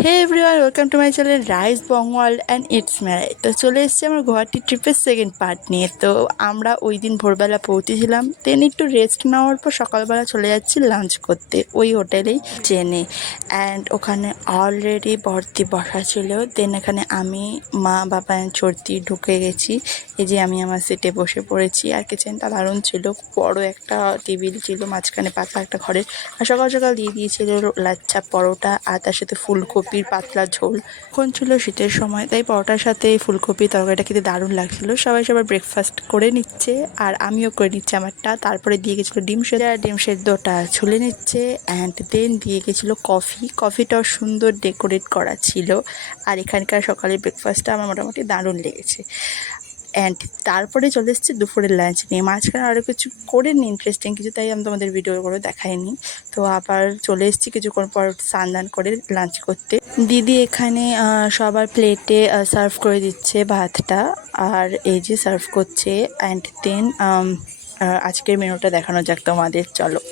Hey everyone, welcome to my channel রাইস বঙ্গওয়াল and it's ম্যারাই। তো চলে এসেছি আমার গুয়াহাটি ট্রিপের সেকেন্ড পার্ট নিয়ে। তো আমরা ওই দিন ভোরবেলা পৌঁছেছিলাম, দেন একটু রেস্ট নেওয়ার পর সকালবেলা চলে যাচ্ছি লাঞ্চ করতে ওই হোটেলেই ট্রেনে। অ্যান্ড ওখানে অলরেডি ভর্তি বসা ছিল। দেন এখানে আমি, মা, বাবা অ্যান্ড চর্তি ঢুকে গেছি। এই যে আমি আমার সিটে বসে পড়েছি। আর কিচেনটা দারুণ ছিল, বড় একটা টেবিল ছিল, মাঝখানে পাতলা একটা ঘরের। আর সকাল সকাল দিয়ে দিয়েছিল লাচ্ছা পরোটা, আর তার সাথে ফুলকপির পাতলা ঝোল। এখন ছিল শীতের সময়, তাই পরোটার সাথে ফুলকপি তরকারিটা খেতে দারুণ লাগছিল। সবাই সবার ব্রেকফাস্ট করে নিচ্ছে, আর আমিও করে নিচ্ছি আমারটা। তারপরে দিয়ে গেছিলো ডিম সেদ্ধ, ডিম সেদ্ধটা ছুলে নিচ্ছে। অ্যান্ড দেন দিয়ে গেছিলো কফিটাও সুন্দর ডেকোরেট করা ছিল। আর এখানকার সকালের ব্রেকফাস্টটা আমার মোটামুটি দারুণ লেগেছে। অ্যান্ড তারপরে চলে এসেছি দুপুরের লাঞ্চ নিয়ে। মাঝখানে আরও কিছু করিনি ইন্টারেস্টিং কিছু, তাই আমি তোমাদের ভিডিও করে দেখাইনি। তো আবার চলে এসেছি কিছুক্ষণ পর স্নান করে লাঞ্চ করতে। দিদি এখানে সবার প্লেটে সার্ভ করে দিচ্ছে ভাতটা, আর এই যে সার্ভ করছে। অ্যান্ড দেন আজকের মেনুটা দেখানো যাক তোমাদের, চলো।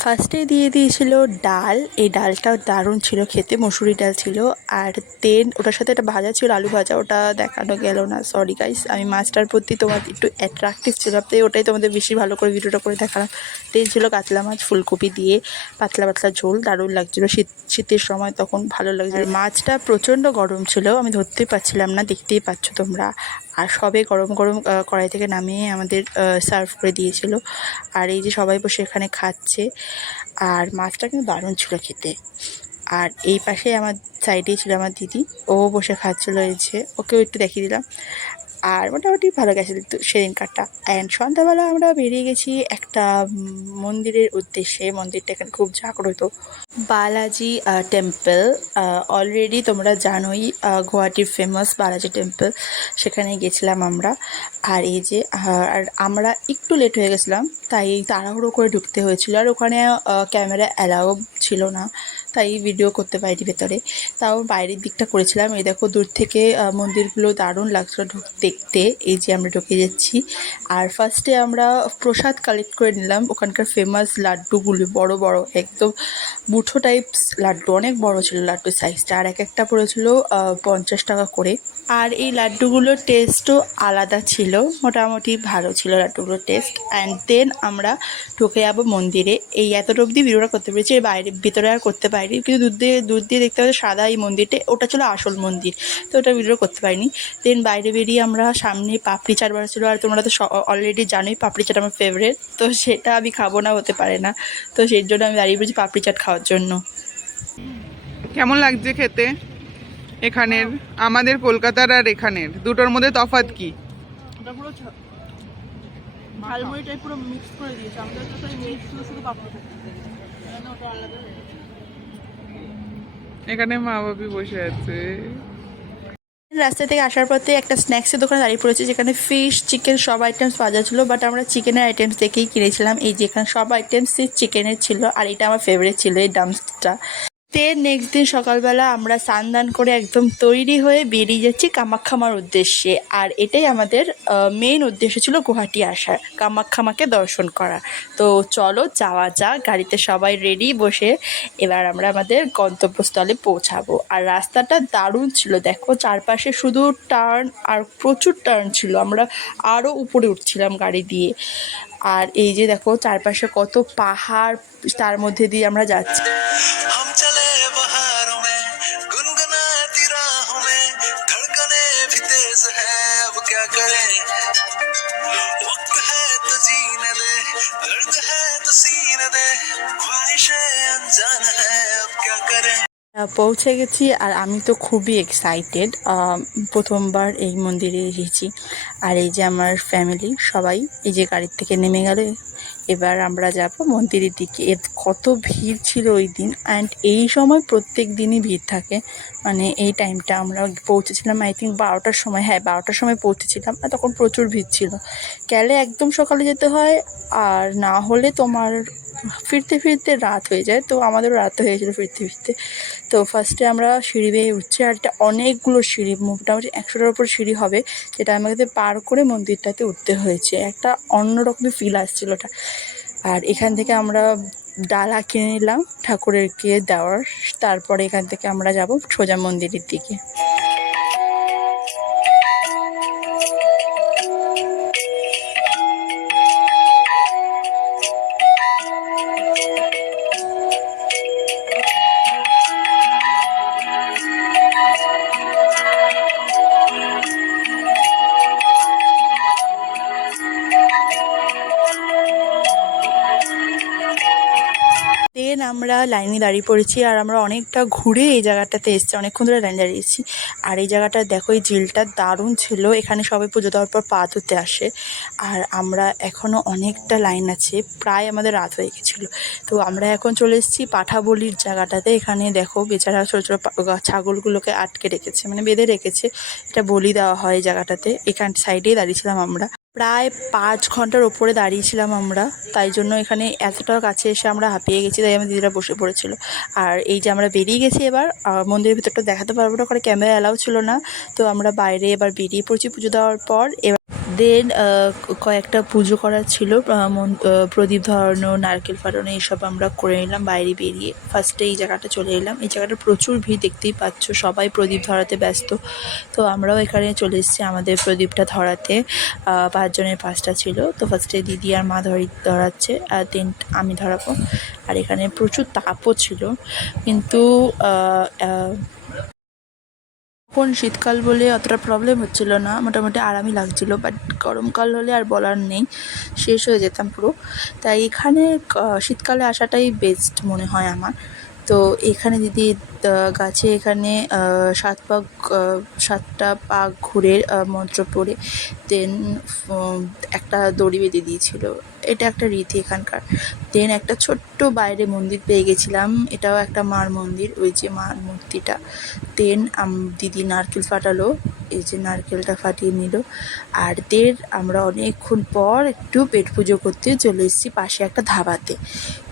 ফার্স্টে দিয়ে দিয়েছিল ডাল। এই ডালটা দারুণ ছিল খেতে, মসুরি ডাল ছিল। আর দেন ওটার সাথে একটা ভাজা ছিল, আলু ভাজা, ওটা দেখানো গেল না, সরি গাইস। আমি মাছটার প্রতি তোমার একটু অ্যাট্রাকটিভ ছিলাম, তাই ওটাই তোমাদের বেশি ভালো করে ভিডিওটা করে দেখালাম। দেন ছিল কাতলা মাছ ফুলকপি দিয়ে পাতলা পাতলা ঝোল, দারুণ লাগছিলো। শীতের সময় তখন ভালো লাগছে। আর মাছটা প্রচণ্ড গরম ছিল, আমি ধরতেই পারছিলাম না, দেখতেই পাচ্ছ তোমরা। আর সবে গরম গরম কড়াই থেকে নামিয়ে আমাদের সার্ভ করে দিয়েছিল। আর এই যে সবাই বসে এখানে খাচ্ছে। আর মাছটা কিন্তু দারুণ ছিল খেতে। আর এই পাশে আমার সাইডেই ছিল আমার দিদি, ও বসে খাচ্ছিলো। এই যে ওকেও একটু দেখিয়ে দিলাম। আর মোটামুটি ভালো গেছে সেদিনকারটা। অ্যান্ড সন্ধ্যাবেলা আমরা বেরিয়ে গেছি একটা মন্দিরের উদ্দেশ্যে। মন্দিরটা এখানে খুব জাগ্রত, বালাজি টেম্পল। অলরেডি তোমরা জানোই গুয়াহাটির ফেমাস বালাজি টেম্পল, সেখানে গেছিলাম আমরা। আর এই যে আর আমরা একটু লেট হয়ে গেছিলাম, তাই তাড়াহুড়ো করে ঢুকতে হয়েছিল। আর ওখানে ক্যামেরা অ্যালাউ ছিল না, তাই ভিডিও করতে পারিনি ভেতরে। তাও বাইরের দিকটা করেছিলাম। এই দেখো দূর থেকে মন্দিরগুলো দারুণ লাগছিল দেখতে। এই যে আমরা ঢুকে যাচ্ছি। আর ফার্স্টে আমরা প্রসাদ কালেক্ট করে নিলাম, ওখানকার ফেমাস লাড্ডুগুলো, বড় বড় একদম মুঠো টাইপস লাড্ডু, অনেক বড় ছিল লাড্ডুর সাইজটা। আর এক একটা পড়েছিল 50 টাকা করে। আর এই লাড্ডুগুলোর টেস্টও আলাদা ছিল, মোটামুটি ভালো ছিল লাড্ডুগুলোর টেস্ট। অ্যান্ড দেন আমরা ঢুকে যাবো মন্দিরে। এই এতটা অবধি ভিডিওটা করতে পেরেছি, এর বাইরে ভিতরে আর করতে পারিনি। কিন্তু দূর দিয়ে দেখতে পাচ্ছি সাদা এই মন্দিরটা, ওটা ছিল আসল মন্দির, তো ওটা ভিডিও করতে পারিনি। দেন বাইরে বেরিয়ে আমরা সামনে পাপড়ি চাট বার ছিল। আর তোমরা তো অলরেডি জানোই পাপড়ি চাট আমার ফেভারিট, তো সেটা আমি খাবো না, হতে পারে না। তো সেই জন্য আমি দাঁড়িয়ে পড়েছি পাপড়ি চাট খাওয়ার জন্য। কেমন লাগছে খেতে এখানের? আমাদের কলকাতার আর এখানের দুটোর মধ্যে তফাৎ কি? ওটা পুরো ঝালমুড়িটাই পুরো মিক্স করে দিয়েছে, আমাদের তো শুধু পাপড় ওটা আলাদা। এখানে মা বাবি বসে আছে। রাস্তা থেকে আসার পথে একটা স্ন্যাক্সের দোকানে দাঁড়িয়ে পড়েছে, যেখানে ফিশ চিকেন সব আইটেমস পাওয়া যাচ্ছিলো। বাট আমরা চিকেনের আইটেমস দেখেই কিনেছিলাম। এই যেখানে সব আইটেমসই চিকেনের ছিল, আর এটা আমার ফেভারিট ছিল এই ডাম্পসটা। নেক্সট দিন সকালবেলা আমরা স্নান করে একদম তৈরি হয়ে বেরিয়ে যাচ্ছি কামাখ্যা মার উদ্দেশ্যে। আর এটাই আমাদের মেন উদ্দেশ্য ছিল গুয়াহাটি আসার, কামাখ্যা মাকে দর্শন করা। তো চলো যাওয়া যাক, গাড়িতে সবাই রেডি বসে। এবার আমরা আমাদের গন্তব্যস্থলে পৌঁছাবো। আর রাস্তাটা দারুণ ছিল, দেখো চারপাশে শুধু টার্ন, আর প্রচুর টার্ন ছিল। আমরা আরও উপরে উঠছিলাম গাড়ি দিয়ে। আর এই যে দেখো চারপাশে কত পাহাড়, তার মধ্যে দিয়ে আমরা যাচ্ছি। পৌঁছে গেছি, আর আমি তো খুবই এক্সাইটেড, প্রথমবার এই মন্দিরে এসেছি। আর এই যে আমার ফ্যামিলি সবাই এই যে গাড়ির থেকে নেমে গেল। এবার আমরা যাব মন্দিরের দিকে। কত ভিড় ছিল ওই দিন, অ্যান্ড এই সময় প্রত্যেক দিনই ভিড় থাকে। মানে এই টাইমটা আমরা পৌঁছেছিলাম আই থিঙ্ক 12টার সময়, হ্যাঁ 12টার সময় পৌঁছেছিলাম। আর তখন প্রচুর ভিড় ছিল। গেলে একদম সকালে যেতে হয়, আর না হলে তোমার ফিরতে ফিরতে রাত হয়ে যায়। তো আমাদেরও রাত হয়েছিল ফিরতে ফিরতে। তো ফার্স্টে আমরা সিঁড়ি বেয়ে উঠছি, আর এটা অনেকগুলো সিঁড়ি, মোটামুটি 100টার ওপর সিঁড়ি হবে, যেটা আমাদের পার করে মন্দিরটাতে উঠতে হয়েছে। একটা অন্যরকমই ফিল আসছিল ওটা। আর এখান থেকে আমরা ডালা কিনে নিলাম ঠাকুরেরকে দেওয়ার। তারপরে এখান থেকে আমরা যাব সোজা মন্দিরের দিকে। দেন আমরা লাইনে দাঁড়িয়ে পড়েছি, আর আমরা অনেকটা ঘুরে এই জায়গাটাতে এসেছি, অনেকক্ষণ ধরে লাইন দাঁড়িয়েছি। আর এই জায়গাটা দেখো, এই ঝিলটা দারুণ ছিল, এখানে সবাই পুজো দেওয়ার পর পা ধুতে আসে। আর আমরা এখনও অনেকটা লাইন আছে, প্রায় আমাদের রাত হয়ে গেছিলো। তো আমরা এখন চলে এসেছি পাঠাবলির জায়গাটাতে। এখানে দেখো বেচারা ছোটো ছোটো ছাগলগুলোকে আটকে রেখেছে, মানে বেঁধে রেখেছে, এটা বলি দেওয়া হয় এই জায়গাটাতে। এখান সাইডেই দাঁড়িয়েছিলাম আমরা, প্রায় 5 ঘন্টার ওপরে দাঁড়িয়েছিলাম আমরা। তাই জন্য এখানে এতটা কাছে এসে আমরা হাঁপিয়ে গেছি, তাই আমার দিদিরা বসে পড়েছিল। আর এই যে আমরা বেরিয়ে গেছি এবার, মন্দিরের ভিতরটা দেখাতে পারবো না, কারণ ক্যামেরা অ্যালাউ ছিল না। তো আমরা বাইরে এবার বেরিয়ে পড়ছি পুজো দেওয়ার পর। এবার দেন কয়েকটা পুজো করার ছিল, প্রদীপ ধরানো, নারকেল ফাটানো, এইসব আমরা করে নিলাম বাইরে বেরিয়ে। ফার্স্টে এই জায়গাটা চলে এলাম, এই জায়গাটা প্রচুর ভিড়, দেখতেই পাচ্ছ, সবাই প্রদীপ ধরাতে ব্যস্ত। তো আমরাও এখানে চলে এসেছি আমাদের প্রদীপটা ধরাতে। 5 জনের 5টা ছিল, তো ফার্স্টে দিদি আর মা ধরাচ্ছে, আর দেন আমি ধরাবো। আর এখানে প্রচুর তাপও ছিল, কিন্তু এখন শীতকাল বলে অতটা প্রবলেম হচ্ছিল না, মোটামুটি আরামই লাগছিল। বাট গরমকাল হলে আর বলার নেই, শেষ হয়ে যেতাম পুরো। তাই এখানে শীতকালে আসাটাই বেস্ট মনে হয় আমার। তো এখানে দিদি গাছে এখানে 7টা পাক ঘুরে মন্ত্র পড়ে দেন একটা দড়ি বেঁধে দিয়েছিল। এটা একটা রীতি এখানকার। দেন একটা ছোট্ট বাইরে মন্দির পেয়ে গেছিলাম, এটাও একটা মার মন্দির, ওই যে মার মূর্তিটা। দেন দিদি নারকেল ফাটালো, এই যে নারকেলটা ফাটিয়ে নিল। আর দেন আমরা অনেকক্ষণ পর একটু পেট পুজো করতে চলে এসেছি পাশে একটা ধাবাতে।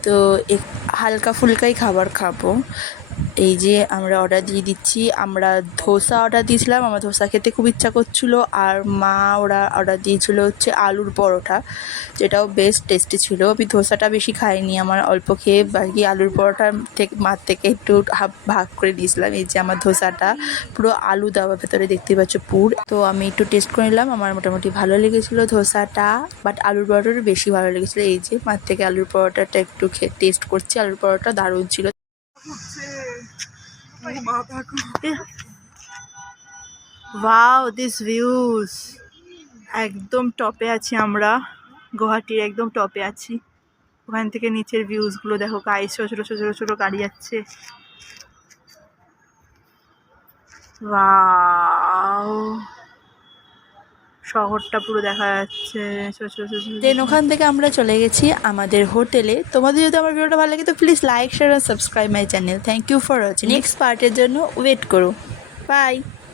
তো হালকা ফুলকাই খাবার খাবো। এই যে আমরা অর্ডার দিয়ে দিচ্ছি, আমরা ধোসা অর্ডার দিয়েছিলাম, আমার ধোসা খেতে খুব ইচ্ছা করছিলো। আর মা ওরা অর্ডার দিয়েছিলো হচ্ছে আলুর পরোটা, যেটাও বেশ টেস্টি ছিল। আমি ধোসাটা বেশি খাইনি, আমার অল্প খেয়ে বাকি আলুর পরোটা থেকে মার থেকে একটু ভাগ করে দিয়েছিলাম। এই যে আমার ধোসাটা পুরো আলু দেওয়া, ভেতরে দেখতে পাচ্ছ পুর। তো আমি একটু টেস্ট করে নিলাম, আমার মোটামুটি ভালো লেগেছিলো ধোসাটা, বাট আলুর পরোটাটা বেশি ভালো লেগেছিলো। এই যে মার থেকে আলুর পরোটাটা একটু টেস্ট করছি, আলুর পরোটা দারুণ ছিল। ওয়াও, দিস ভিউজ, একদম টপে আছি আমরা, গুয়াহাটির একদম টপে আছি। ওখান থেকে নিচের ভিউজগুলো দেখো, গাড়ি ছোটো ছোটো ছোটো ছোটো গাড়ি যাচ্ছে। ওয়াও, শহরটা পুরো দেখা যাচ্ছে। দেন ওখান থেকে আমরা চলে গেছি আমাদের হোটেলে। তোমাদের যদি আমার ভিডিওটা ভালো লাগে তো প্লিজ লাইক, শেয়ার আর subscribe my channel. Thank you for watching. Next পার্টের জন্য ওয়েট করো। বাই।